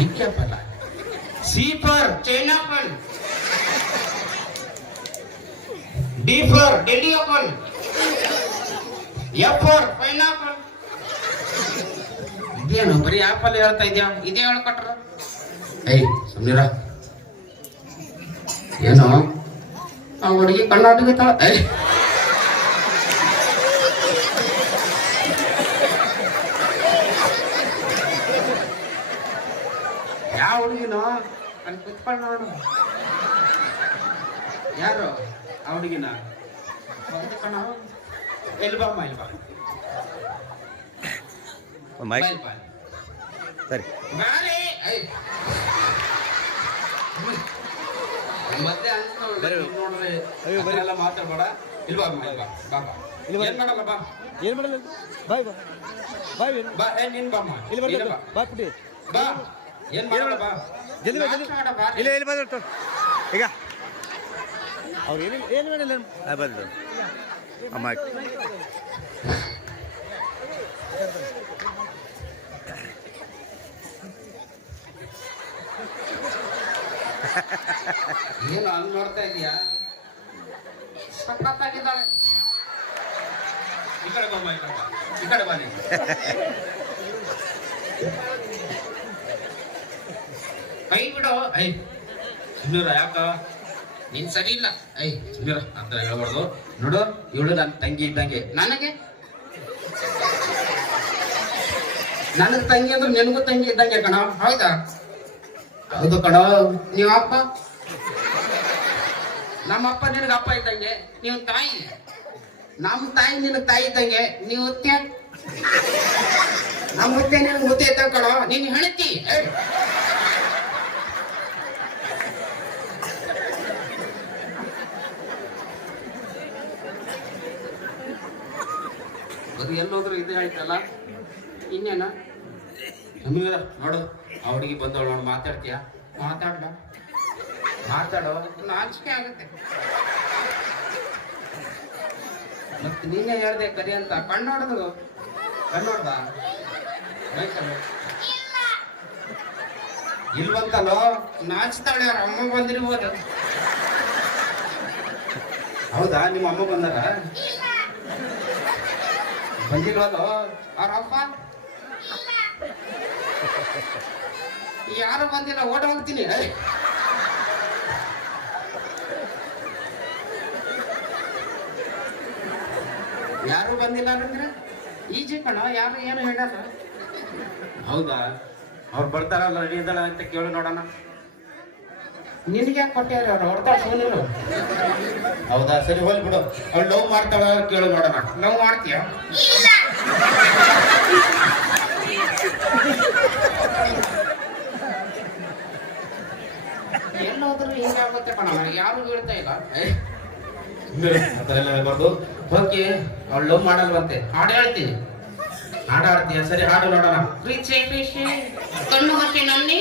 ವಿಜ್ಞಾಪನ C for ಚೈನಾಪಲ್ D for Delhi apple F for pineapple ಇದೇನು, ಬರೀ apple ಹೇಳ್ತಾ ಇದ್ಯಾ? ಇದೇ ಹೇಳ್ಕೊಟ್ರ? ಏಯ್, ಸುಮ್ನಿರ. ಏನು? ಆ ಹುಡುಗಿ ಕಣ್ಣಾಟಕ್ಕೆ ಏಯ್. ಹುಡುಗಿನೋ ಅಲ್ಲಿ ಕುತ್ಕೊಂಡು ನೋಡು. ಯಾರು? ಆ ಹುಡುಗಿನ? ಕಣೋ. ಎಲ್ಲಿ ಬಾಮ್ಮ ಇಲ್ಲಿ ಬಾ. ಮೈಕ್. ಸರಿ. ಮತ್ತೆ ಅಂತ. ಎಲ್ಲ ನೋಡ್ರೆ. ಅದೆಲ್ಲ ಮಾತಾಡ್ಬೇಡ. ಇಲ್ವಾ ಇಲ್ಲಿ ಬಾ. ಏನ್ ಮಾಡಲ್ಲ ಬಾ. ಏನು ಮಾಡಲ್ಲ? ಬಾಯ್ ಬಾ. ಬಾಯ್ ಬಾ. ಏ ನೀನ್ ಬಾಮ್ಮ ಇಲ್ಲಿ ಬಾ ಬಾ. ಪುಟ್ಟಿ ಬಾ ಏನ್ ಮಾಡಲ್ಲ ಬಾ. ಜಲ್ದಿ ಬಾ ಜಲ್ದಿ. ನಾಚ್ಬೇಡ ಬಾ. ಇಲ್ಲ ಇಲ್ಲಿ ಬಂದು ಈಗ. ಅವ್ರು ಏನಿಲ್ಲ ಏನು ಮಾಡಿಲ್ಲ ಬಂದು ಅಮ್ಮ ಏನು ಹಂಗ್ ನೋಡ್ತಾ ಇದೀಯಾ? ಸಖತ್ತಾಗಿದ್ದಾಳೆ. ಈ ಕಡೆ ಬಾ ಅಮ್ಮ, ಈ ಕಡೆ ಬಾ. ಈ ಕಡೆ ಬಾ ನೀನು. ಕೈ ಬಿಡು. ಐ ಸುಮೀರ ಯಾಕ? ನೀನ್ ಸರಿ ಇಲ್ಲ. ಐ ಸುಮೀರ ಅಂತ ಹೇಳ್ಬಾರ್ದು. ನೋಡು, ಇವಳು ನನ್ನ ತಂಗಿ ಇದ್ದಂಗೆ. ನನಗೆ? ನನಗ್ ತಂಗಿ ಅಂದ್ರೆ ನಿನಗೂ ತಂಗಿ ಇದ್ದಂಗೆ ಕಣ. ಹೌದಾ? ಹೌದು ಕಣ. ನೀವು ಅಪ್ಪ? ನಮ್ಮ ಅಪ್ಪ ನಿನಗೆ ಅಪ್ಪ ಇದ್ದಂಗೆ. ನೀವು ತಾಯಿ? ನಮ್ಮ ತಾಯಿ ನಿನಗೆ ತಾಯಿ ಇದ್ದಂಗೆ. ನೀವು ನಮ್ಮ ಮುತ್ತೆ ನಿನಗೆ ಮುತ್ತೆ ಇದ್ದಂಗೆ ಕಣ. ನೀನು ಹೆಣತಿ ಅದು ಎಲ್ಲೋದ್ರು ಇದೇ ಆಯ್ತಲ್ಲ? ಇನ್ನೇನ? ನಮಗೆ ನೋಡು ಹುಡುಗಿ ಬಂದವಳು ನೋಡಿ, ಮಾತಾಡ್ತೀಯ? ಮಾತಾಡ್ಲ? ಮಾತಾಡೋ ನಾಚಿಕೆ ಆಗುತ್ತೆ. ಮತ್ತೆ ನೀನೇ ಹೇಳ್ದೆ ಕರಿ ಅಂತ ಕಣ್ಣೋಡ್ದು ಕಣ್ಣೋಡ್ದ ಇಲ್ವಂತಲ್ಲೋ? ನಾಚ್ತಾಳೆ, ಅವ್ರ ಅಮ್ಮ ಬಂದಿರ್ಬೋದು. ಹೌದಾ, ನಿಮ್ಮ ಅಮ್ಮ ಬಂದಾರ? ಬಂದಿಲ್ವಲ್ಲೋ ಅಪ್ಪ ಯಾರು ಬಂದಿಲ್ಲ ಓಡ ಹೋಗ್ತೀನಿ. ಯಾರು ಬಂದಿಲ್ಲ ಅಂದ್ರೆ ಈಜಿ ಕಣ ಯಾರು ಏನು ಹೇಳಲ್ಲ ಹೌದಾ? ಅವ್ರು ಬರ್ತಾರಲ್ಲ ರೆಡಿ ಅಂತ ಕೇಳು ನೋಡೋಣ. ನಿನಗೆ ಕೊಟ್ಟ್ಯಾರ ಅವ್ರು? ಹೊಡ್ತಾಳ ಸೋನಿರು ಹೌದಾ? ಸರಿ, ಹೋಗ್ಬಿಡು. ಅವ್ಳು ಲವ್ ಮಾಡ್ತಾಳ ಕೇಳು ನೋಡೋಣ. ಲವ್ ಮಾಡ್ತೀಯ ಎಲ್ಲೋದ್ರು ಹಿಂಗಾಗುತ್ತೆ ಕಣ ಯಾರು ಹೇಳ್ತಾ ಇಲ್ಲ ಏಯ್, ಆ ಥರ ಎಲ್ಲ ಹೇಳ್ಬಾರ್ದು ಓಕೆ ಅವ್ಳು ಲವ್ ಮಾಡಲ್ವಂತೆ ಹಾಡು ಹೇಳ್ತೀನಿ ಹಾಡು ಹಾಡ್ತೀಯ? ಸರಿ ಹಾಡು ನೋಡೋಣ. ಕಣ್ಣು ಹಾಕಿ ನನ್ನೇ.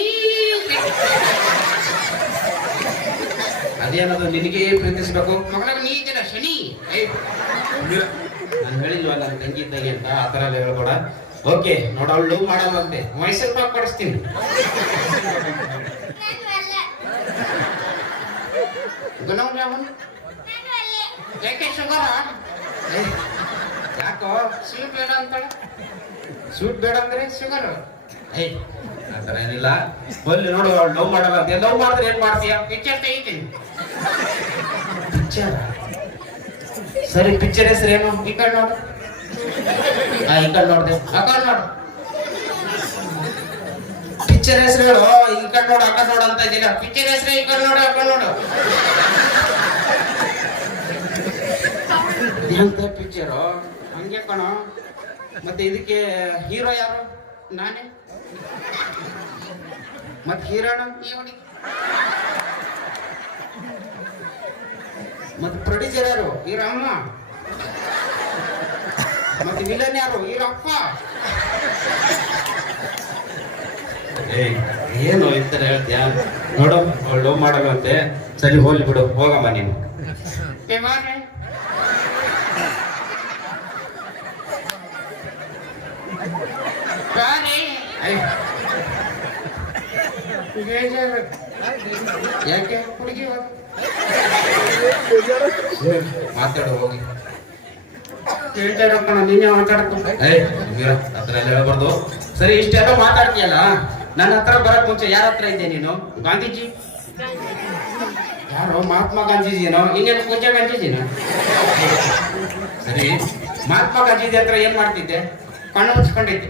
ಅದೇನದು? ನಿನಗೆ ಪ್ರೀತಿಸ್ಬೇಕು? ಮಗಳ ನೀ ಶನಿ. ನಾನು ಹೇಳಿಲ್ವ ನನ್ನ ತಂಗಿ ಇದ್ದಾಗೆ ಅಂತ? ಆ ಥರ ಎಲ್ಲ ಹೇಳ್ಬೇಡ. ಓಕೆ ನೋಡ ಅವಳು ಲವ್ ಮಾಡಲ್ವಂತೆ ಮೈಸೂರು ಪಾಕ್ ಕೊಡಿಸ್ತೀನಿ. ಗುಲಾಬ್ ಜಾಮೂನ್ ಯಾಕೆ ಶುಗರ ಯಾಕೋ? ಸ್ವೀಟ್ ಬೇಡ ಅಂತಾಳೆ. ಸ್ವೀಟ್ ಬೇಡ ಅಂದ್ರೆ ಶುಗರ್ ಏಯ್ ಆ ಥರ ಏನಿಲ್ಲ. ಬಲ್ಲಿ ನೋಡು ಅವಳು ಲವ್ ಮಾಡಲ್ಲ ಅಂತ. ಲವ್ ಮಾಡಿದ್ರೆ ಏನ್ ಮಾಡ್ತೀಯ? ಪಿಕ್ಚರ್ ತೆಗಿತೀನಿ. ಪಿಕ್ಚರ್ ಸರಿ ಪಿಕ್ಚರ್ ಹೆಸರು ಏನು? ಈ ಕಡೆ ನೋಡು. ಆ ಈ ಕಡೆ ನೋಡ್ದೆ ಆ ಕಡೆ ನೋಡು. ಪಿಕ್ಚರ್ ಹೆಸರು ಹೇಳು. ಈ ಕಡೆ ನೋಡು ಆ ಕಡೆ ನೋಡು ಅಂತ ಇದ್ದೀರಾ ಪಿಕ್ಚರ್ ಹೆಸರು ಈ ಕಡೆ ನೋಡು ಆ ಕಡೆ ನೋಡು. ಎಂತ ಪಿಕ್ಚರು ಹಂಗೆ ಕಣೋ. ಮತ್ತೆ ಇದಕ್ಕೆ ಹೀರೋ ಯಾರು? ನಾನೇ. ಮತ್ತೆ ಹೀರೋಣ ಈ ಹುಡುಗಿ. ಮತ್ತೆ ಪ್ರೊಡ್ಯೂಸರ್ ಯಾರು? ಹೀರೋ ಅಮ್ಮ ಮತ್ತೆ ವಿಲನ್ ಯಾರು? ಹೀರೋ ಅಪ್ಪ ಏನು ಈ ಥರ ಹೇಳ್ತೀಯ? ನೋಡೋ ಲೋ ಮಾಡೋಣ ಮಾಡಲ್ವಂತೆ. ಸರಿ ಹೋಗ್ಲಿ ಬಿಡು, ಹೋಗಮ್ಮ ನೀನು. ಮಾತಾಡು, ಹೋಗಿ. ಹೇಳ್ತಾ ಸರಿ, ಇಷ್ಟೆಲ್ಲ ಮಾತಾಡ್ತೀಯಲ್ಲ? ನನ್ನ ಹತ್ರ ಬರಕ್ ಮುಂಚೆ ಯಾರ ಹತ್ರ ಇದ್ದೆ ನೀನು? ಗಾಂಧೀಜಿ? ಯಾರು, ಮಹಾತ್ಮ ಗಾಂಧೀಜಿನೋ? ಇನ್ನೇನು ಪೂಜಾ ಗಾಂಧೀಜಿನ? ಸರಿ, ಮಹಾತ್ಮ ಗಾಂಧೀಜಿ ಹತ್ರ ಏನ್ ಮಾಡ್ತಿದ್ದೆ? ಕಣ್ಣು ಮುಚ್ಕೊಂಡಿದ್ದೆ.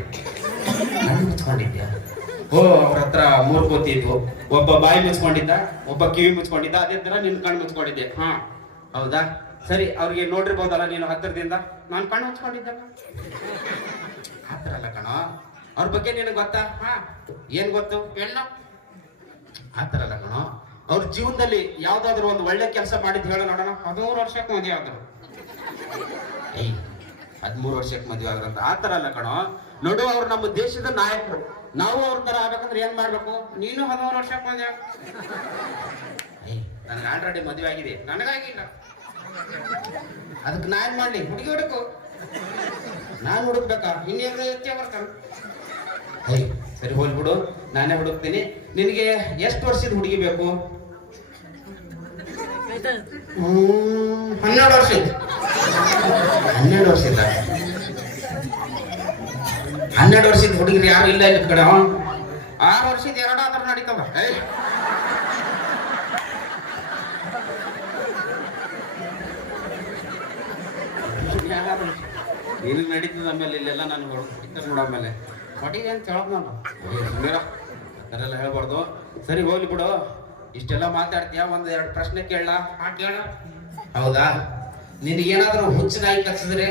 ಕಣ್ಣು ಮುಚ್ಕೊಂಡಿದ್ದೆ ಓ ಅವ್ರ ಹತ್ರ ಮೂರು ಕೋತಿ ಇದ್ವು. ಒಬ್ಬ ಬಾಯಿ ಮುಚ್ಕೊಂಡಿದ್ದ ಒಬ್ಬ ಕಿವಿ ಮುಚ್ಕೊಂಡಿದ್ದ ಅದೇ ತರ ನಿನ್ ಕಣ್ಣು ಮುಚ್ಕೊಂಡಿದ್ದೆ. ಹಾ ಹೌದಾ? ಸರಿ ಅವ್ರಿಗೆ ನೋಡಿರ್ಬೋದಲ್ಲ ನೀನು ಹತ್ತಿರದಿಂದ? ನಾನು ಕಣ್ಣು ಮುಚ್ಕೊಂಡಿದ್ದಲ್ಲ. ಆತರ ಅಲ್ಲ ಕಣೋ. ಅವ್ರ ಬಗ್ಗೆ ನಿನಗೆ ಗೊತ್ತಾ? ಹಾ ಏನ್ ಗೊತ್ತು? ಹೇಳ. ಆತರ ಅಲ್ಲ ಕಣೋ. ಅವ್ರ ಜೀವನದಲ್ಲಿ ಯಾವ್ದಾದ್ರು ಒಂದು ಒಳ್ಳೆ ಕೆಲಸ ಮಾಡಿದ್ ಹೇಳೋ ನೋಡೋಣ. ಹದಿಮೂರು ವರ್ಷಕ್ಕೆ ಮದುವೆ ಆದ್ರು. ಏಯ್ ಹದಿಮೂರು ವರ್ಷಕ್ಕೆ ಮದುವೆ ಆದ್ರಂತ ಆ ತರ ಅಲ್ಲ ಕಣೋ. ನೋಡು, ಅವ್ರು ನಮ್ಮ ದೇಶದ ನಾಯಕರು. ನಾವು ಅವ್ರ ತರ ಆಗ್ಬೇಕಂದ್ರೆ ಏನ್ ಮಾಡ್ಬೇಕು? ನೀನು ಹದಿಮೂರು ವರ್ಷಕ್ಕೆ ಮದುವೆ ನನಗೆ ಆಲ್ರೆಡಿ ಮದುವೆ ಆಗಿದೆ. ನನಗಾಗಿಲ್ಲ. ಅದಕ್ಕೆ ನಾನು ಮಾಡಲಿ. ಹುಡುಗಿ ಹುಡುಕು. ನಾನು ಹುಡುಕ್ಬೇಕಾ? ಇನ್ನೇನು ಎತ್ತೇ ಬರ್ತಾರೆ ಏಯ್ ಸರಿ ಹೋಗಿ ಬಿಡು. ನಾನೇ ಹುಡುಕ್ತೀನಿ. ನಿನಗೆ ಎಷ್ಟು ವರ್ಷದ ಹುಡುಗಿ ಬೇಕು? ಹನ್ನೆರಡು ವರ್ಷ ಹನ್ನೆರಡು ವರ್ಷ ಇಲ್ಲ ಹನ್ನೆರಡು ವರ್ಷದ ಹುಡುಗರು ಯಾರು ಇಲ್ಲ ಇಲ್ಲಿ ಕಡೆ ಆರು ವರ್ಷದ ಎರಡಾದ್ರೂ ನಡೀತವ ಇಲ್ಲಿ ನಡೀತದ ಆಮೇಲೆ ಇಲ್ಲೆಲ್ಲ ನಾನು ಹೊಡಿತಾರೆ ನೋಡ ಆಮೇಲೆ. ಹೊಡಿದೆ ಅಂತ ಹೇಳೋದು ನಾನು. ಸುಮ್ಮೀರ ಎಲ್ಲ ಹೇಳ್ಬಾರ್ದು. ಸರಿ ಹೋಗ್ಲಿ ಬಿಡು. ಇಷ್ಟೆಲ್ಲ ಮಾತಾಡ್ತೀಯ? ಒಂದು ಎರಡು ಪ್ರಶ್ನೆ ಕೇಳಲ್ಲ ಹಾಂ ಕೇಳ. ಹೌದಾ? ನಿನಗೇನಾದ್ರೂ ಹುಚ್ಚ ನಾಯಿ ಕಚ್ಚಿದ್ರೆ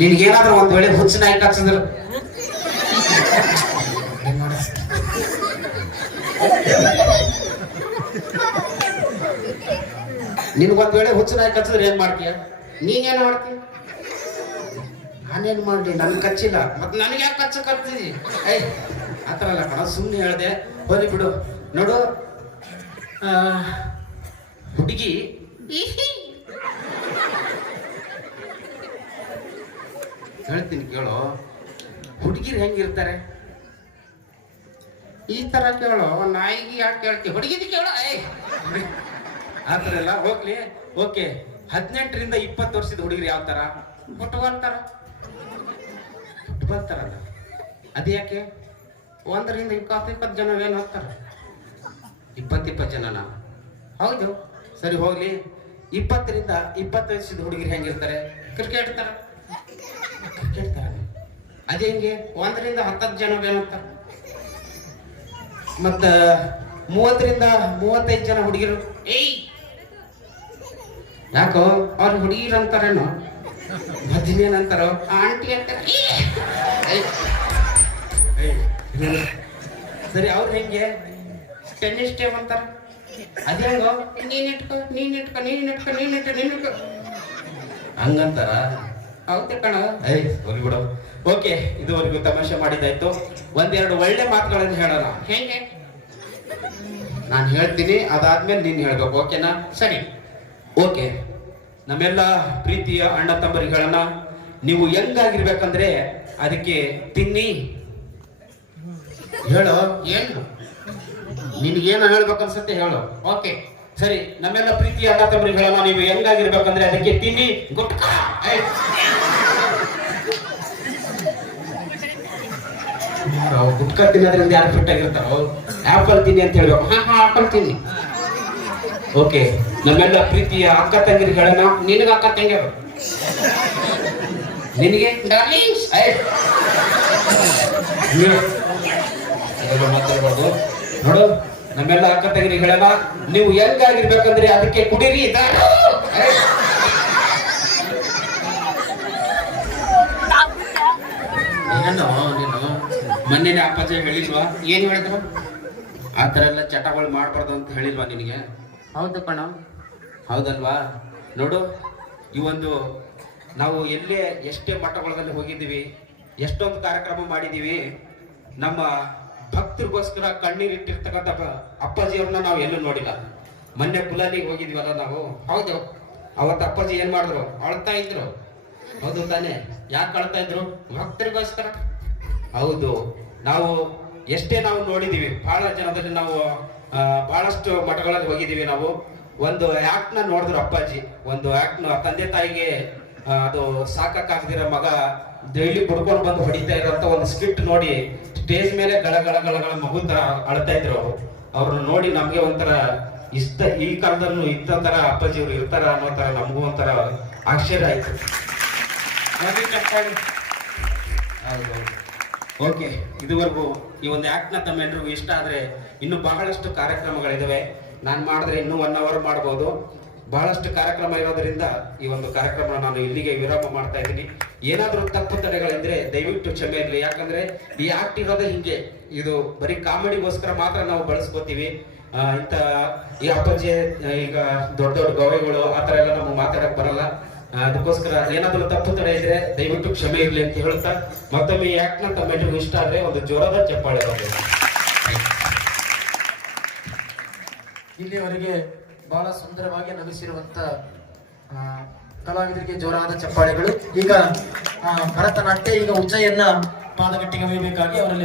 ನಿನಗೇನಾದ್ರೂ ಒಂದ್ ವೇಳೆ ಹುಚ್ಚ ನಾಯಿ ಕಚ್ಚಿದ್ರೆ? ನಿನ್ಗೊಂದ್ ವೇಳೆ ಹುಚ್ಚ ನಾಯಿ ಕಚ್ಚಿದ್ರೆ ಏನ್ ಮಾಡ್ತೀಯ? ನೀನೇನ್ ಮಾಡ್ತೀಯ ನಾನೇನ್ ಮಾಡ್ಲಿ? ನನ್ ಕಚ್ಚಿಲ್ಲ. ಮತ್ ನನ್ಗೆ ಯಾಕೆ ಕಚ್ಚ ಕಚ್ಚಿದಿ ಐ ಆತರ ಅಲ್ಲ ಕಣ ಸುಮ್ಮನೆ ಹೇಳ್ದೆ. ಹೋಲಿ ಬಿಡು. ನೋಡು ಹುಡುಗಿ. ಹೇಳ್ತೀನಿ ಕೇಳು. ಹುಡುಗಿರು ಹೆಂಗಿರ್ತಾರೆ? ಈ ತರ ಕೇಳೋ. ನಾಯಿಗೆ ಯಾಕೆ ಕೇಳ್ತಿ ಹುಡುಗಿದ್ ಕೇಳು. ಏ ಆ ಥರ ಎಲ್ಲ ಹೋಗ್ಲಿ. ಓಕೆ, ಹದಿನೆಂಟರಿಂದ ಇಪ್ಪತ್ತು ವರ್ಷದ ಹುಡುಗರು ಯಾವ ತರ? ಹುಟ್ಟುವಂತಾರ ಹುಟ್ಟುವಂತಾರಲ್ಲ ಅದು ಯಾಕೆ ಒಂದರಿಂದ ಇಪ್ಪತ್ತು ಇಪ್ಪತ್ತು ಜನ ಏನು ಹೋಗ್ತಾರ? ಇಪ್ಪತ್ತು ಇಪ್ಪತ್ತು ಜನನ ಹೌದು. ಸರಿ, ಹೋಗ್ಲಿ. ಇಪ್ಪತ್ತರಿಂದ ಇಪ್ಪತ್ತು ವಯಸ್ಸಿದ ಹುಡುಗಿರು ಹೆಂಗಿರ್ತಾರೆ? ಕ್ರಿಕೆಟ್ ತರ. ಕ್ರಿಕೆಟ್ ತರ. ಅದೇ ಹೆಂಗೆ? ಒಂದರಿಂದ ಹತ್ತತ್ತು ಜನ ಏನು ಹೋಗ್ತಾರೆ ಮತ್ತ ಮೂವತ್ತರಿಂದ ಮೂವತ್ತೈದು ಜನ ಹುಡುಗಿರು. ಏಯ್! ಯಾಕೋ? ಅವ್ರ ಹುಡುಗಿರು ಅಂತಾರೋ? ಆ ಆಂಟಿ ಅಂತಾರ. ಏಯ್. ಏಯ್. ಸರಿ, ಅವ್ರು ಹೆಂಗೆ? ಟೆನ್ನಿಸ್ ಟೇಮ್ ಅಂತಾರ ಅದೇ ಹೆಂಗೋ? ನೀನ್ ಇಟ್ಕೋ ನೀನ್ ಇಟ್ಕೋ ನೀನ್ ಇಟ್ಕೋ ನೀನ್ ಇಟ್ಕೋ ನೀನ್ ಇಟ್ಕೋ. ಹಂಗಂತಾರ? ಹೌದು ಕಣ. ಏಯ್ ಬಿಡು. ಓಕೆ ಇದುವರೆಗೂ ತಮಾಷೆ ಮಾಡಿದ್ದಾಯ್ತು. ಒಂದೆರಡು ಒಳ್ಳೆ ಮಾತುಗಳನ್ನು ಹೇಳೋಣ. ಹೆಂಗೆ? ನಾನು ಹೇಳ್ತೀನಿ ಅದಾದ್ಮೇಲೆ ನೀನು ಹೇಳ್ಬೇಕು ಓಕೆನಾ? ಸರಿ. ಓಕೆ ನಮ್ಮೆಲ್ಲ ಪ್ರೀತಿಯ ಅಣ್ಣ ತಮ್ಮರಿಗಳನ್ನ ನೀವು ಹೆಂಗಾಗಿರ್ಬೇಕಂದ್ರೆ ಅದಕ್ಕೆ ತಿನ್ನಿ. ಹೇಳೋ. ಏನು? ನಿನಗೇನು ಹೇಳ್ಬೇಕು ಅನ್ಸುತ್ತೆ ಹೇಳು. ಓಕೆ ಸರಿ ನಮ್ಮೆಲ್ಲ ಪ್ರೀತಿಯ ಅಣ್ಣ ತಮ್ಮರಿಗಳನ್ನ ನೀವು ಹೆಂಗಾಗಿರ್ಬೇಕಂದ್ರೆ ಅದಕ್ಕೆ ತಿನ್ನಿ ಗುಟ್ಕಾ ಗುಟ್ಕಾ ತಿನ್ನೋದ್ರಿಂದ ಯಾರು ಫಿಟ್ ಆಗಿರ್ತಾರೋ ಆಪಲ್ ತಿನ್ನಿ ಅಂತ ಹೇಳ್ಬೇಕು ಹಾ ಹಾ ಆಪಲ್ ತಿನ್ನಿ. ಓಕೆ ನಮ್ಮೆಲ್ಲ ಪ್ರೀತಿಯ ಅಕ್ಕ ತಂಗಿರಿಗಳನ್ನ ನಿನಗ ಅಕ್ಕ ತಂಗಿಯರು ನಿನಗೆ? ಡಾರ್ಲಿಂಗ್ಸ್ ಮಾತಾಡ್ಬಾರ್ದು. ನೋಡು ನಮ್ಮೆಲ್ಲ ಅಕ್ಕ ತಂಗಿರಿಗಳನ್ನ ನೀವು ಹೆಂಗಾಗಿರ್ಬೇಕಂದ್ರೆ ಅದಕ್ಕೆ ಕುಡೀರಿ ನೀನು ಮೊನ್ನೆ ಅಪ್ಪಾಜಿ ಹೇಳಿಲ್ವಾ? ಏನ್ ಹೇಳಿದ್ರು? ಆ ಥರ ಎಲ್ಲ ಚಟಗಳು ಮಾಡಬಾರ್ದು ಅಂತ ಹೇಳಿಲ್ವಾ ನಿನಗೆ? ಹೌದು ಕಣ. ಹೌದಲ್ವಾ? ನೋಡು ಈ ಒಂದು ನಾವು ಎಲ್ಲೇ ಎಷ್ಟೇ ಮಟ್ಟಗಳಲ್ಲಿ ಹೋಗಿದ್ದೀವಿ ಎಷ್ಟೊಂದು ಕಾರ್ಯಕ್ರಮ ಮಾಡಿದ್ದೀವಿ ನಮ್ಮ ಭಕ್ತರಿಗೋಸ್ಕರ ಕಣ್ಣೀರಿಟ್ಟಿರ್ತಕ್ಕಂಥ ಅಪ್ಪಾಜಿ ಅಪ್ಪಾಜಿಯವ್ರನ್ನ ನಾವು ಎಲ್ಲೂ ನೋಡಿಲ್ಲ. ಮೊನ್ನೆ ಕುಲಾಲಿಗೆ ಹೋಗಿದ್ವಲ್ಲ ನಾವು? ಹೌದು. ಅವತ್ತು ಅಪ್ಪಾಜಿ ಏನ್ ಮಾಡಿದ್ರು? ಅಳ್ತಾ ಇದ್ರು. ಹೌದು ತಾನೆ. ಯಾಕೆ ಅಳ್ತಾ ಇದ್ರು? ಭಕ್ತರಿಗೋಸ್ಕರ ಹೌದು. ನಾವು ಎಷ್ಟೇ ನಾವು ನೋಡಿದೀವಿ, ಬಹಳ ಜನದಲ್ಲಿ ನಾವು ಬಹಳಷ್ಟು ಮಠಗಳಲ್ಲಿ ಹೋಗಿದೀವಿ ನಾವು. ಒಂದು ಆಕ್ಟ್ನ ನೋಡಿದ್ರು ಅಪ್ಪಾಜಿ. ಒಂದು ಆಕ್ಟ್ನ ತಂದೆ ತಾಯಿಗೆ ಅದು ಸಾಕಾಗದಿರೋ ಮಗ ಡೈಲಿ ಬುಡ್ಕೊಂಡು ಬಂದು ಹೊಡಿತಾ ಇರೋಂತ ಒಂದು ಸ್ಕ್ರಿಪ್ಟ್ ನೋಡಿ ಸ್ಟೇಜ್ ಮೇಲೆ ಗಳ ಗಳ ಗಳ ಗಳ ಮಗು ತರ ಅಳ್ತಾ ಇದ್ರು ಅವರು. ಅವ್ರನ್ನ ನೋಡಿ ನಮ್ಗೆ ಒಂಥರ ಇಷ್ಟ ಈ ಕಾಲದಲ್ಲೂ ಇಂಥ ತರ ಅಪ್ಪಾಜಿಯವರು ಇರ್ತಾರ ಅನ್ನೋ ತರ ನಮಗೂ ಒಂಥರ ಆಶ್ಚರ್ಯ ಆಯ್ತು. ಓಕೆ ಇದುವರೆಗೂ ಈ ಒಂದು ಆಕ್ಟ್ನ ತಮ್ಮೆಲ್ಲರಿಗೂ ಇಷ್ಟ ಆದ್ರೆ ಇನ್ನು ಬಹಳಷ್ಟು ಕಾರ್ಯಕ್ರಮಗಳಿದಾವೆ. ನಾನು ಮಾಡಿದ್ರೆ ಇನ್ನೂ ಒನ್ ಅವರ್ ಮಾಡ್ಬೋದು. ಬಹಳಷ್ಟು ಕಾರ್ಯಕ್ರಮ ಇರೋದರಿಂದ ಈ ಒಂದು ಕಾರ್ಯಕ್ರಮ ನಾನು ಇಲ್ಲಿಗೆ ವಿರಾಮ ಮಾಡ್ತಾ ಇದ್ದೀನಿ. ಏನಾದರೂ ತಪ್ಪು ತಡೆಗಳಿದ್ರೆ ದಯವಿಟ್ಟು ಕ್ಷಮೆ ಇರಲಿ ಯಾಕಂದ್ರೆ ಈ ಆಕ್ಟ್ ಇರೋದೇ ಹಿಂಗೆ. ಇದು ಬರೀ ಕಾಮಿಡಿಗೋಸ್ಕರ ಮಾತ್ರ ನಾವು ಬಳಸ್ಕೋತೀವಿ. ಇಂಥ ಈ ಅಪ್ಪಾಜಿ ಈಗ ದೊಡ್ಡ ದೊಡ್ಡ ಗೌವೆಗಳು ಆ ಥರ ಎಲ್ಲ ನಮಗೆ ಮಾತಾಡಕ್ ಬರಲ್ಲ. ಅದಕ್ಕೋಸ್ಕರ ಏನಾದರೂ ತಪ್ಪು ತಡೆ ಇದ್ರೆ ದಯವಿಟ್ಟು ಕ್ಷಮೆ ಇರಲಿ ಅಂತ ಹೇಳ್ತಾ ಮತ್ತೊಮ್ಮೆ ಆಕ್ಟ್ನ ತಮ್ಮೆಲ್ಲರಿಗೂ ಇಷ್ಟ ಆದ್ರೆ ಒಂದು ಜೋರಾದ ಚಪ್ಪಾಳೆ ಬರಬೇಕು ಇಲ್ಲಿಯವರೆಗೆ ಬಹಳ ಸುಂದರವಾಗಿ ನಗಿಸಿರುವಂತ ಕಲಾವಿದರಿಗೆ ಜೋರಾದ ಚಪ್ಪಾಳೆಗಳು. ಈಗ ಭರತನಾಟ್ಯ ಈಗ ಉಜ್ಜಯನ್ನ ಪಾದಗಟ್ಟಿಗೆ ಒಯ್ಯಬೇಕಾಗಿ ಅವರಲ್ಲಿ